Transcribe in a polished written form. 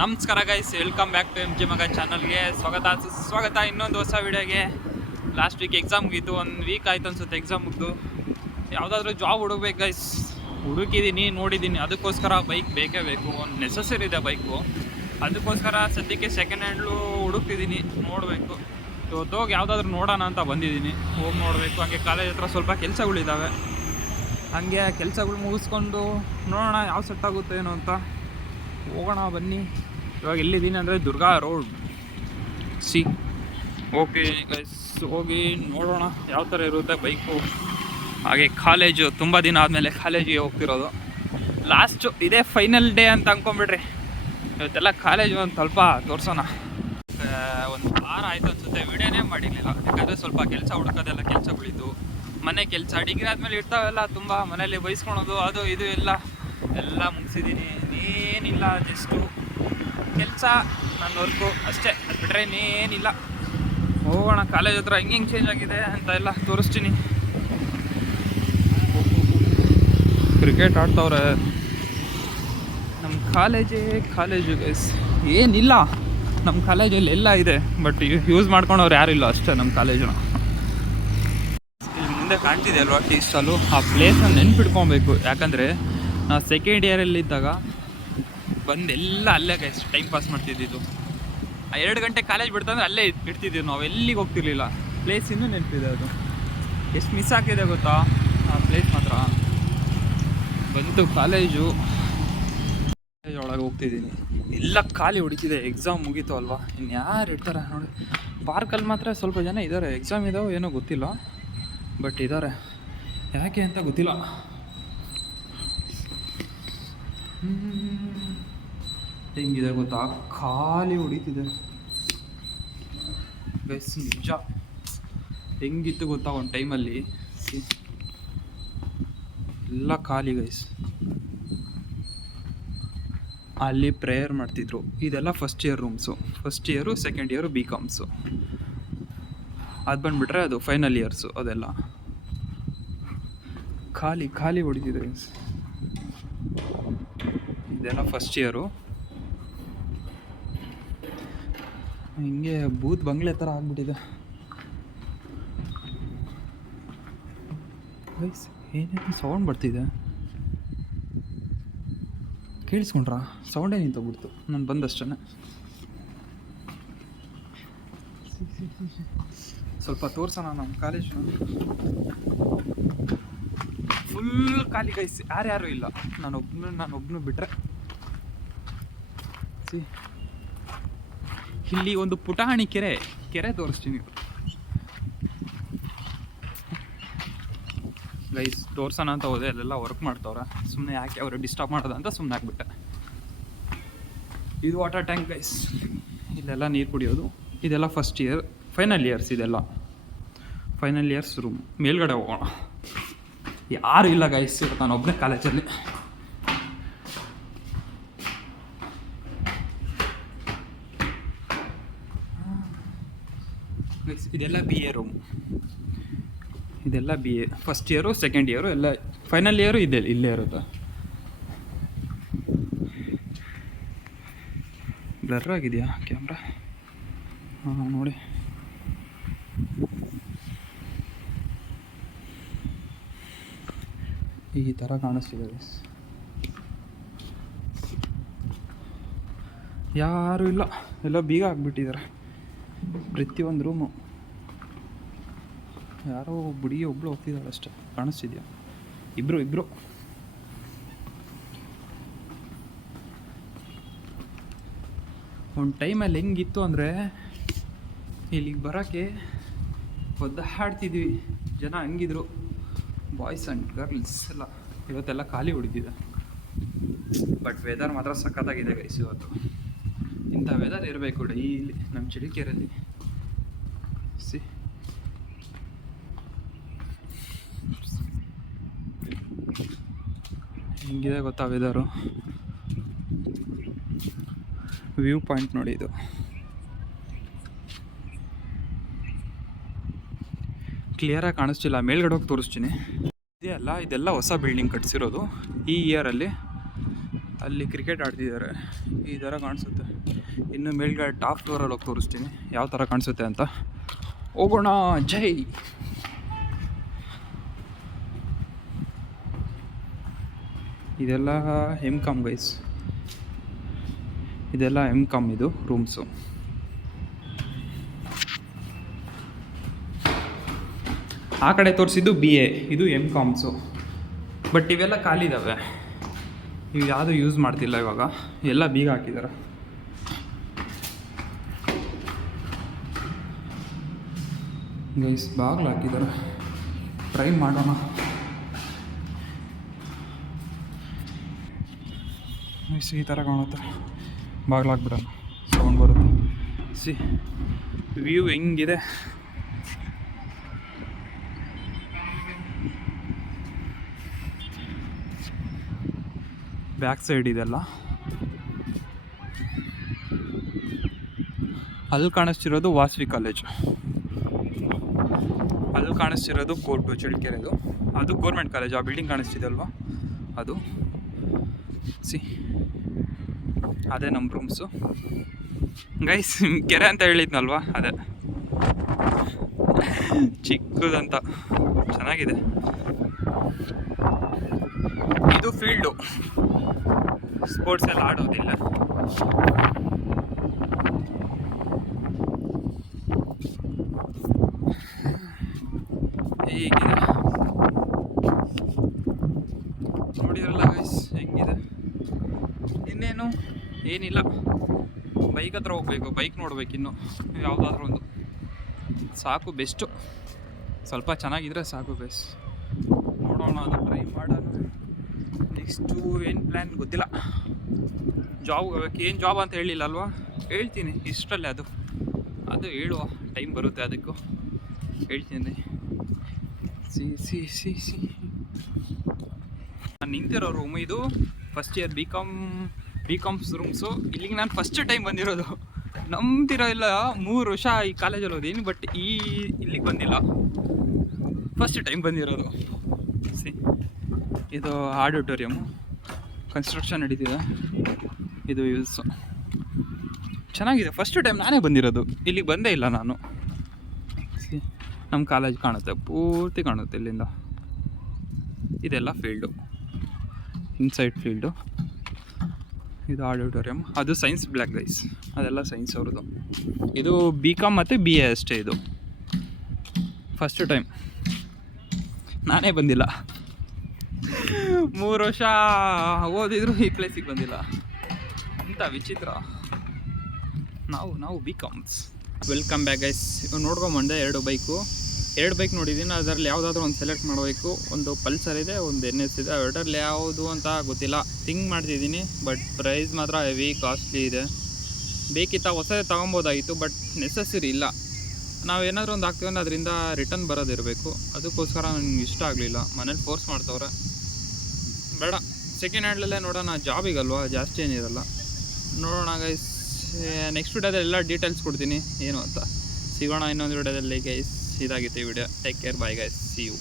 ನಮಸ್ಕಾರ guys, welcome back to M G ಮಗ ಚಾನಲ್ಗೆ ಸ್ವಾಗತ ಇನ್ನೊಂದು ಹೊಸ ವಿಡಿಯೋಗೆ. ಲಾಸ್ಟ್ ವೀಕ್ ಎಕ್ಸಾಮ್ ಮುಗೀತು, 1 ವೀಕ್ ಆಯ್ತು ಅನ್ಸುತ್ತೆ ಎಕ್ಸಾಮ್ ಮುಗಿದು. ಯಾವುದಾದ್ರೂ ಜಾಬ್ ಹುಡುಕ್ಬೇಕು ಗೈಸ್, ಹುಡುಕಿದ್ದೀನಿ, ನೋಡಿದ್ದೀನಿ. ಅದಕ್ಕೋಸ್ಕರ ಬೈಕ್ ಬೇಕೇ ಬೇಕು, ಒಂದು ನೆಸಸರಿ ಇದೆ ಬೈಕು. ಅದಕ್ಕೋಸ್ಕರ ಸದ್ಯಕ್ಕೆ ಸೆಕೆಂಡ್ ಹ್ಯಾಂಡ್ಲು ಹುಡುಕ್ತಿದ್ದೀನಿ, ನೋಡಬೇಕು. ಇವತ್ತು ಹೋಗಿ ಯಾವುದಾದ್ರೂ ನೋಡೋಣ ಅಂತ ಬಂದಿದ್ದೀನಿ, ಹೋಗಿ ನೋಡಬೇಕು. ಹಾಗೆ ಕಾಲೇಜ್ ಹತ್ರ ಸ್ವಲ್ಪ ಕೆಲಸಗಳಿದ್ದಾವೆ, ಹಾಗೆ ಕೆಲಸಗಳು ಮುಗಿಸ್ಕೊಂಡು ನೋಡೋಣ ಯಾವ ಸೆಟ್ ಆಗುತ್ತೆ ಏನೋ ಅಂತ. ಹೋಗೋಣ ಬನ್ನಿ. ಇವಾಗ ಎಲ್ಲಿದ್ದೀನಿ ಅಂದರೆ ದುರ್ಗಾ ರೋಡ್ ಓಕೆ ಗೈಸ್, ಹೋಗಿ ನೋಡೋಣ ಯಾವ ಥರ ಇರುತ್ತೆ ಬೈಕು. ಹಾಗೆ ಕಾಲೇಜು, ತುಂಬ ದಿನ ಆದಮೇಲೆ ಕಾಲೇಜಿಗೆ ಹೋಗ್ತಿರೋದು. ಲಾಸ್ಟು ಇದೇ ಫೈನಲ್ ಡೇ ಅಂತ ಅಂದ್ಕೊಂಬಿಡ್ರಿ. ಇವತ್ತೆಲ್ಲ ಕಾಲೇಜು ಒಂದು ಸ್ವಲ್ಪ ತೋರಿಸೋಣ. ಒಂದು ವಾರ ಆಯಿತು ಅನಿಸುತ್ತೆ ವಿಡಿಯೋನೇ ಮಾಡಿರಲಿಲ್ಲ, ಯಾಕಂದರೆ ಸ್ವಲ್ಪ ಕೆಲಸ ಹುಡುಕೋದೆಲ್ಲ ಕೆಲಸಗಳಿದ್ದು. ಮನೆ ಕೆಲಸ ಡಿಗ್ರಿ ಆದಮೇಲೆ ಇರ್ತಾವೆಲ್ಲ ತುಂಬ, ಮನೇಲಿ ಬೈಸ್ಕೊಳೋದು ಅದು ಇದು ಎಲ್ಲ ಮುಗಿಸಿದ್ದೀನಿ. ಏನಿಲ್ಲ, ಜಸ್ಟು ಕೆಲಸ, ನನ್ನ ವರ್ಕು ಅಷ್ಟೇ. ಅದು ಬಿಟ್ಟರೆ ಇನ್ನೇನಿಲ್ಲ. ಹೋಗೋಣ ಕಾಲೇಜ್ ಹತ್ರ ಹೆಂಗೆ ಚೇಂಜ್ ಆಗಿದೆ ಅಂತ ಎಲ್ಲ ತೋರಿಸ್ತೀನಿ. ಕ್ರಿಕೆಟ್ ಆಡ್ತವ್ರೆ ನಮ್ಮ ಕಾಲೇಜು ಗೈಸ್. ಏನಿಲ್ಲ ನಮ್ಮ ಕಾಲೇಜಲ್ಲಿ ಎಲ್ಲ ಇದೆ, ಬಟ್ ಯೂಸ್ ಮಾಡ್ಕೊಂಡವ್ರು ಯಾರು ಇಲ್ಲ ಅಷ್ಟೇ ನಮ್ಮ ಕಾಲೇಜನ್ನ. ಇಲ್ಲಿ ಮುಂದೆ ಕಾಣ್ತಿದೆ ಅಲ್ವಾ ಟೀ ಸ್ಟಾಲು, ಆ ಪ್ಲೇಸ್ನ ನೆನ್ಪಿಟ್ಕೊಬೇಕು. ಯಾಕಂದರೆ ನಾವು ಸೆಕೆಂಡ್ ಇಯರಲ್ಲಿದ್ದಾಗ ಬಂದೆಲ್ಲ ಅಲ್ಲೇ ಗೈಸ್ ಟೈಮ್ ಪಾಸ್ ಮಾಡ್ತಿದ್ದಿದ್ದು. 2 ಗಂಟೆ ಕಾಲೇಜ್ ಬಿಡ್ತಂದ್ರೆ ಅಲ್ಲೇ ಇಡ್ತಿದ್ದೀವಿ ನಾವು, ಎಲ್ಲಿಗೆ ಹೋಗ್ತಿರ್ಲಿಲ್ಲ. ಪ್ಲೇಸ್ ಇನ್ನೂ ನೆನಪಿದೆ, ಅದು ಎಷ್ಟು ಮಿಸ್ ಆಗ್ತಿದೆ ಗೊತ್ತಾ ಆ ಪ್ಲೇಸ್ ಮಾತ್ರ. ಬಂತು ಕಾಲೇಜು ಒಳಗೆ ಹೋಗ್ತಿದ್ದೀನಿ, ಎಲ್ಲ ಖಾಲಿ ಹೊಡಿತಿದೆ. ಎಕ್ಸಾಮ್ ಮುಗೀತು ಅಲ್ವಾ, ಇನ್ನು ಯಾರು ಇರ್ತಾರೆ ನೋಡಿ. ಪಾರ್ಕಲ್ಲಿ ಮಾತ್ರ ಸ್ವಲ್ಪ ಜನ ಇದ್ದಾರೆ, ಎಕ್ಸಾಮ್ ಇದ್ದಾವೆ ಏನೋ ಗೊತ್ತಿಲ್ಲ, ಬಟ್ ಇದ್ದಾರೆ. ಯಾಕೆ ಅಂತ ಗೊತ್ತಿಲ್ಲ. ಹೆಂಗಿದೆ ಗೊತ್ತಾ, ಖಾಲಿ ಹೊಡಿತಿದೆ ಗೈಸ್. ನಿಜ ಹೆಂಗಿತ್ತು ಗೊತ್ತಾ ಒಂದು ಟೈಮಲ್ಲಿ, ಎಲ್ಲ ಖಾಲಿ ಗೈಸ್. ಅಲ್ಲಿ ಪ್ರೇಯರ್ ಮಾಡ್ತಿದ್ರು. ಇದೆಲ್ಲ first year rooms, first year second year BComs. ಅದು ಬಂದುಬಿಟ್ರೆ ಅದು ಫೈನಲ್ ಇಯರ್ಸು. ಅದೆಲ್ಲ ಖಾಲಿ ಹೊಡಿತಿದೆ ಗೈಸ್. ಇದೆಲ್ಲ ಫಸ್ಟ್ ಇಯರು. ಹಿಂಗೆ ಬೂತ್ ಬಂಗ್ಲೆ ಥರ ಆಗ್ಬಿಟ್ಟಿದೆ ಗೈಸ್. ಏನೇನು ಸೌಂಡ್ ಬರ್ತಿದೆ, ಕೇಳಿಸ್ಕೊಂಡ್ರಾ? ಸೌಂಡೇ ನಿಂತೋಗ್ಬಿಡ್ತು ನಾನು ಬಂದಷ್ಟೇ. ಸ್ವಲ್ಪ ತೋರ್ಸೋಣ ನಮ್ಮ ಕಾಲೇಜು. ಫುಲ್ ಖಾಲಿ ಗೈಸ್, ಯಾರ್ಯಾರು ಇಲ್ಲ. ನಾನೊಬ್ಬನು ಬಿಟ್ಟರೆ. ಇಲ್ಲಿ ಒಂದು ಪುಟಾಣಿ ಕೆರೆ ತೋರಿಸ್ತೀನಿ ಗೈಸ್. ತೋರ್ಸೋಣ ಅಂತ ಹೋದೆ, ಅಲ್ಲೆಲ್ಲ ವರ್ಕ್ ಮಾಡ್ತವ್ರೆ. ಸುಮ್ಮನೆ ಯಾಕೆ ಅವರು ಡಿಸ್ಟರ್ಬ್ ಮಾಡೋದು ಅಂತ ಸುಮ್ಮನೆ ಆಗಿಬಿಟ್ಟೆ. ಇದು ವಾಟರ್ ಟ್ಯಾಂಕ್ ಗೈಸ್, ಇಲ್ಲೆಲ್ಲ ನೀರು ಕುಡಿಯೋದು. ಇದೆಲ್ಲ ಫಸ್ಟ್ ಇಯರ್, ಫೈನಲ್ ಇಯರ್ಸ್. ಇದೆಲ್ಲ ಫೈನಲ್ ಇಯರ್ಸ್ ರೂಮ್. ಮೇಲ್ಗಡೆ ಹೋಗೋಣ. ಯಾರು ಇಲ್ಲ ಗೈಸ್, ನಾನು ಒಬ್ಬನೇ ಕಾಲೇಜಲ್ಲಿ. ಇದೆಲ್ಲ BA ರೂಮ್. ಇದೆಲ್ಲ BA first year second year ಎಲ್ಲ. ಫೈನಲ್ ಇಯರು ಇಲ್ಲೇ ಇರುತ್ತೆ. ಬ್ಲರ್ ಆಗಿದೆಯಾ ಕ್ಯಾಮ್ರಾ? ಹಾಂ ನೋಡಿ, ಈ ಥರ ಕಾಣಿಸ್ತಿದೆ. ಯಾರೂ ಇಲ್ಲ, ಎಲ್ಲ ಬೀಗ ಹಾಕ್ಬಿಟ್ಟಿದ್ದಾರೆ ಪ್ರತಿಯೊಂದು ರೂಮು. ಯಾರೋ ಹುಡುಗಿ ಒಬ್ಬಳು ಹೋಗ್ತಿದ್ದಾಳೆ ಅಷ್ಟೇ, ಕಾಣಿಸ್ತಿದ್ಯಾ? ಇಬ್ಬರು. ಒಂದು ಟೈಮಲ್ಲಿ ಹೆಂಗಿತ್ತು ಅಂದರೆ, ಇಲ್ಲಿಗೆ ಬರೋಕ್ಕೆ ಒದ್ದಾಡ್ತಿದ್ವಿ ಜನ, ಹಂಗಿದ್ರು ಬಾಯ್ಸ್ ಆ್ಯಂಡ್ ಗರ್ಲ್ಸ್ ಎಲ್ಲ. ಇವತ್ತೆಲ್ಲ ಖಾಲಿ ಹೊಡಿತಿದೆ, ಬಟ್ ವೆದರ್ ಮಾತ್ರ ಸಖತ್ತಾಗಿದೆ ಗೈಸ್ ಇವತ್ತು. ಇಂಥ ವೆದರ್ ಇರಬೇಕು ಡೈಲಿ ನಮ್ಮ ಚಳಿಕೆರೆಯಲ್ಲಿ. ಹೆಂಗಿದೆ ಗೊತ್ತಾ ವೆದರು. ವ್ಯೂ ಪಾಯಿಂಟ್ ನೋಡಿ, ಇದು ಕ್ಲಿಯರಾಗಿ ಕಾಣಿಸ್ತಿಲ್ಲ. ಮೇಲ್ಗಡೆ ಹೋಗಿ ತೋರಿಸ್ತೀನಿ. ಇದೆಯಲ್ಲ, ಇದೆಲ್ಲ ಹೊಸ ಬಿಲ್ಡಿಂಗ್ ಕಟ್ಸಿರೋದು ಈ ಇಯರಲ್ಲಿ. ಅಲ್ಲಿ ಕ್ರಿಕೆಟ್ ಆಡ್ತಿದ್ದಾರೆ. ಈ ಥರ ಕಾಣಿಸುತ್ತೆ. ಇನ್ನು ಮೇಲ್ಗಡೆ ಟಾಪ್ ಫ್ಲೋರಲ್ಲಿ ಹೋಗಿ ತೋರಿಸ್ತೀನಿ ಯಾವ ಥರ ಕಾಣಿಸುತ್ತೆ ಅಂತ. ಹೋಗೋಣ. ಜೈ. ಇದೆಲ್ಲ M.Com ಗೈಸ್, ಇದೆಲ್ಲ M.Com ಇದು ರೂಮ್ಸು. ಆ ಕಡೆ ತೋರಿಸಿದ್ದು BA, ಇದು M.Comಸು. ಬಟ್ ಇವೆಲ್ಲ ಖಾಲಿ ಇದ್ದಾವೆ, ಇವು ಯಾವುದೂ ಯೂಸ್ ಮಾಡ್ತಿಲ್ಲ ಇವಾಗ, ಎಲ್ಲ ಬೀಗ ಹಾಕಿದ್ದಾರೆ. ಗೈಸ್ ಬಾಗಿಲು ಹಾಕಿದ್ದಾರೆ, ಟ್ರೈ ಮಾಡೋಣ. ಈ ಥರ ಕಾಣುತ್ತೆ, ಬಾಗಿಲು ಹಾಕ್ಬಿಡೋಣ, ಸೌಂಡ್ ಬರುತ್ತೆ. ಸಿ ವ್ಯೂ ಹೆಂಗಿದೆ. ಬ್ಯಾಕ್ ಸೈಡ್ ಇದೆಲ್ಲ. ಅಲ್ಲಿ ಕಾಣಿಸ್ತಿರೋದು ವಾಸವಿ ಕಾಲೇಜು, ಅಲ್ಲಿ ಕಾಣಿಸ್ತಿರೋದು ಕೋರ್ಟು ಚಳ್ಳಕೆರೆದು, ಅದು ಗೋರ್ಮೆಂಟ್ ಕಾಲೇಜು. ಆ ಬಿಲ್ಡಿಂಗ್ ಕಾಣಿಸ್ತಿದೆ ಅಲ್ವಾ, ಅದು. ಸಿ ಅದೇ ನಮ್ಮ ರೂಮ್ಸು ಗೈಸ್. ಕೆರೆ ಅಂತ ಹೇಳಿದ್ನಲ್ವಾ, ಅದೇ ಚಿಕ್ಕದಂತ, ಚೆನ್ನಾಗಿದೆ. ಇದು ಫೀಲ್ಡು, ಸ್ಪೋರ್ಟ್ಸ್ ಎಲ್ಲ ಆಡೋದಿಲ್ಲ. ಹೀಗಿದೆ, ನೋಡಿದ್ರಲ್ಲ ಗೈಸ್ ಹೆಂಗಿದೆ. ಇನ್ನೇನು ಏನಿಲ್ಲ, ಬೈಕ್ ಹತ್ರ ಹೋಗ್ಬೇಕು, ಬೈಕ್ ನೋಡ್ಬೇಕು ಇನ್ನು ಯಾವುದಾದ್ರೂ ಒಂದು. ಸಾಕು, ಬೆಸ್ಟು, ಸ್ವಲ್ಪ ಚೆನ್ನಾಗಿದ್ರೆ ಸಾಕು ಗೈಸ್. ನೋಡೋಣ, ಅದು ಟ್ರೈ ಮಾಡೋಣ. ನೆಕ್ಸ್ಟು ಏನು ಪ್ಲ್ಯಾನ್ ಗೊತ್ತಿಲ್ಲ. ಜಾಬ್ ಹೋಗ್ಬೇಕು. ಏನು ಜಾಬ್ ಅಂತ ಹೇಳಿಲ್ಲ ಅಲ್ವಾ, ಹೇಳ್ತೀನಿ ಇಷ್ಟರಲ್ಲೇ. ಅದು ಹೇಳುವ ಟೈಮ್ ಬರುತ್ತೆ, ಅದಕ್ಕೂ ಹೇಳ್ತೀನಿ. ಸಿ ನಾನು ನಿಂತಿರೋ ರೂಮು ಇದು. First year BComs rooms. ಇಲ್ಲಿಗೆ ನಾನು ಫಸ್ಟ್ ಟೈಮ್ ಬಂದಿರೋದು. ನಂಬ್ತಿರೋ ಇಲ್ಲ, 3 ವರ್ಷ ಈ ಕಾಲೇಜಲ್ಲಿ ಓದೀನಿ, ಬಟ್ ಇಲ್ಲಿಗೆ ಬಂದಿಲ್ಲ, ಫಸ್ಟ್ ಟೈಮ್ ಬಂದಿರೋದು. ಸಿ ಇದು ಆಡಿಟೋರಿಯಮ್ಮು, ಕನ್ಸ್ಟ್ರಕ್ಷನ್ ನಡೀತಿದೆ. ಇದು ಯೂಸು ಚೆನ್ನಾಗಿದೆ. ಫಸ್ಟ್ ಟೈಮ್ ನಾನೇ ಬಂದಿರೋದು, ಇಲ್ಲಿಗೆ ಬಂದೇ ಇಲ್ಲ ನಾನು. ಸಿ ನಮ್ಮ ಕಾಲೇಜ್ ಕಾಣುತ್ತೆ, ಪೂರ್ತಿ ಕಾಣುತ್ತೆ ಇಲ್ಲಿಂದ. ಇದೆಲ್ಲ ಫೀಲ್ಡು, ಇನ್ಸೈಡ್ ಫೀಲ್ಡು. ಇದು ಆಡಿಟೋರಿಯಮ್, ಅದು ಸೈನ್ಸ್ ಬ್ಲ್ಯಾಕ್ ಗೈಸ್, ಅದೆಲ್ಲ ಸೈನ್ಸ್ ಅವ್ರದ್ದು. ಇದು B.Com ಮತ್ತು BA ಅಷ್ಟೇ. ಇದು ಫಸ್ಟ್ ಟೈಮ್, ನಾನೇ ಬಂದಿಲ್ಲ. 3 ವರ್ಷ ಓದಿದ್ರು ಈ ಪ್ಲೇಸಿಗೆ ಬಂದಿಲ್ಲ. ಇಂಥ ವಿಚಿತ್ರ. ನಾವು B.Coms. Welcome back guys. ನೋಡ್ಕೊಂಬಂದೆ 2 ಬೈಕ್ ನೋಡಿದ್ದೀನಿ. ಅದರಲ್ಲಿ ಯಾವುದಾದ್ರೂ ಒಂದು ಸೆಲೆಕ್ಟ್ ಮಾಡಬೇಕು. ಒಂದು ಪಲ್ಸರ್ ಇದೆ, ಒಂದು NS ಇದೆ. ಎರಡರಲ್ಲಿ ಯಾವುದು ಅಂತ ಗೊತ್ತಿಲ್ಲ, ಥಿಂಕ್ ಮಾಡ್ತಿದ್ದೀನಿ. ಬಟ್ ಪ್ರೈಸ್ ಮಾತ್ರ ಹೆವಿ ಕಾಸ್ಟ್ಲಿ ಇದೆ. ಬೇಕಿತ್ತ ಹೊಸದೇ ತೊಗೊಬೋದಾಗಿತ್ತು, ಬಟ್ ನೆಸಸರಿ ಇಲ್ಲ. ನಾವು ಏನಾದರೂ ಒಂದು ಹಾಕ್ತೀವಿ ಅಂದರೆ ಅದರಿಂದ ರಿಟರ್ನ್ ಬರೋದಿರಬೇಕು. ಅದಕ್ಕೋಸ್ಕರ ನನಗೆ ಇಷ್ಟ ಆಗಲಿಲ್ಲ. ಮನೇಲಿ ಫೋರ್ಸ್ ಮಾಡ್ತವ್ರೆ, ಬೇಡ ಸೆಕೆಂಡ್ ಹ್ಯಾಂಡಲ್ಲೇ ನೋಡೋಣ. ಜಾಬಿಗಲ್ವಾ, ಜಾಸ್ತಿ ಏನಿರಲ್ಲ. ನೋಡೋಣ ಗೈಸ್, ನೆಕ್ಸ್ಟ್ ವಿಡಿಯೋದಲ್ಲಿ ಎಲ್ಲ ಡೀಟೇಲ್ಸ್ ಕೊಡ್ತೀನಿ ಏನು ಅಂತ. ಸಿಗೋಣ ಇನ್ನೊಂದು ವಿಡಿಯೋದಲ್ಲಿ ಗೈಸ್. ಇದಾಗಿತ್ತು ಈ video. Take care, bye guys, see you.